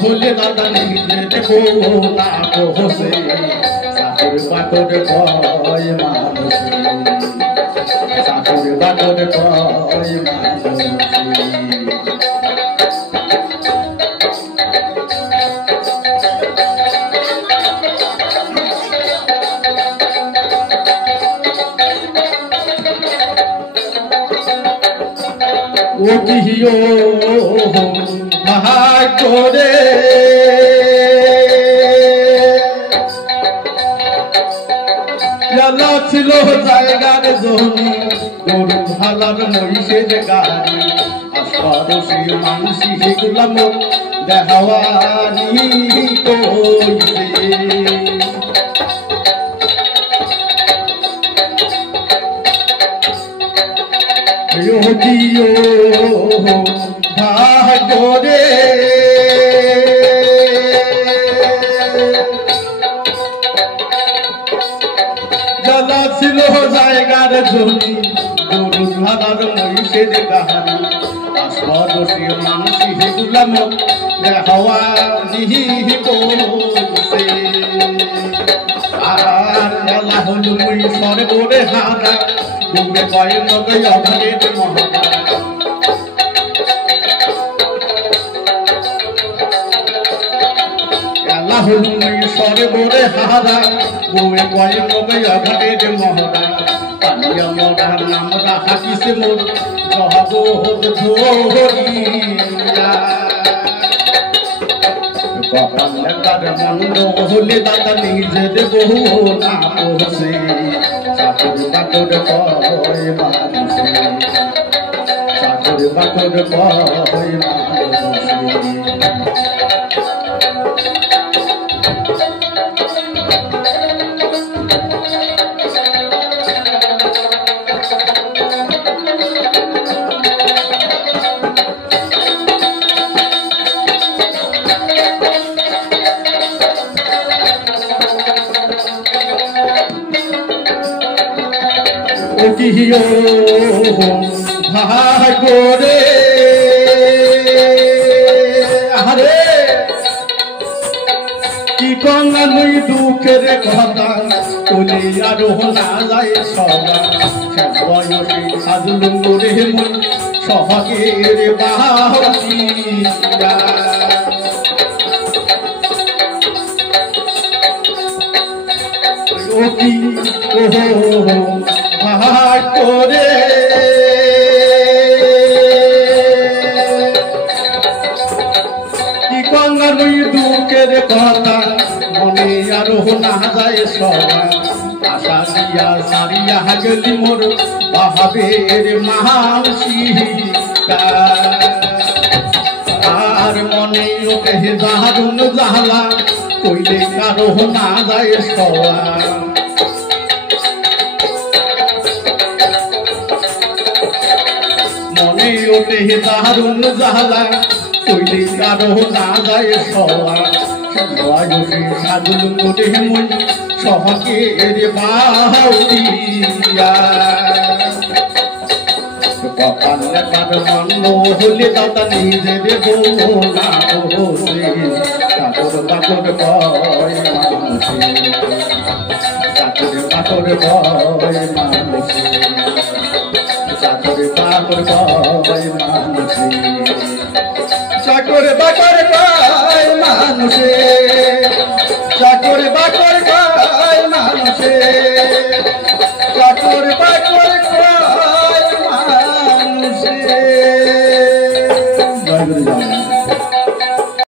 ভুলে দাদা নিজে না বসে সাথের বাটর কয় মানুষ সাথের বাটর কয় মানুষ ও কিও করে ছিল জায়গার জমি গরু ভালার মহিষের গাড়ি আশপাশি মানুষই সেগুলা মন দেখাওয়ানি কইছে দিও ভাগরে জ্বালা ছিল জায়গার জমি গরু ভালার মহিষের গাড়ি আশপাশি মানুষই সেগুলা মন দেখাওয়ানি কইছে আর জ্বালা হল মহিষর করে হারা ডুবে কয় মগে অঘরের মহারা জ্বালা হল মহিষর করে হারা ডুবে কয় মগে অঘরের মহারা পানিয়া মরার নাম রাখা কিসে মোর জগৎ ধরিয়া কপালে তার মন্দ হলে দাদা নিজের বহু না বসে চাকর বাকর কয় মানুষে চাকর বাকর কয় মানুষে কিও ভাগরে আরে কি কঙ্গা নই দুঃখের কথা তুলে আরো না যায় সবা বয়সে সাজলুম রে মন সহগের বাহিয়া ও কি ওহো করে কি গঙ্গা নই দুঃখের কথা মনে আরো না যায় সবাই আশা দিয়া সারিয়া গেলি মোর বাহাবের মাসি আর মনে ওকে দারুণ জালা কইলে কারো না যায় সবাই মনে ওঠে দারুণ জালা কইলে কারো না যায় সওয়া বয়সে সাজুল করে মই সহকের বাউরিয়া কপালে কার মন্দ হলে দাদা নিজের বউ না বসে চাকর বাকর কয় মানুষে চাকর বাকর কয় মানুষে চাকর বাকর কয় মানুষে চাকর বাকর কয় মানুষে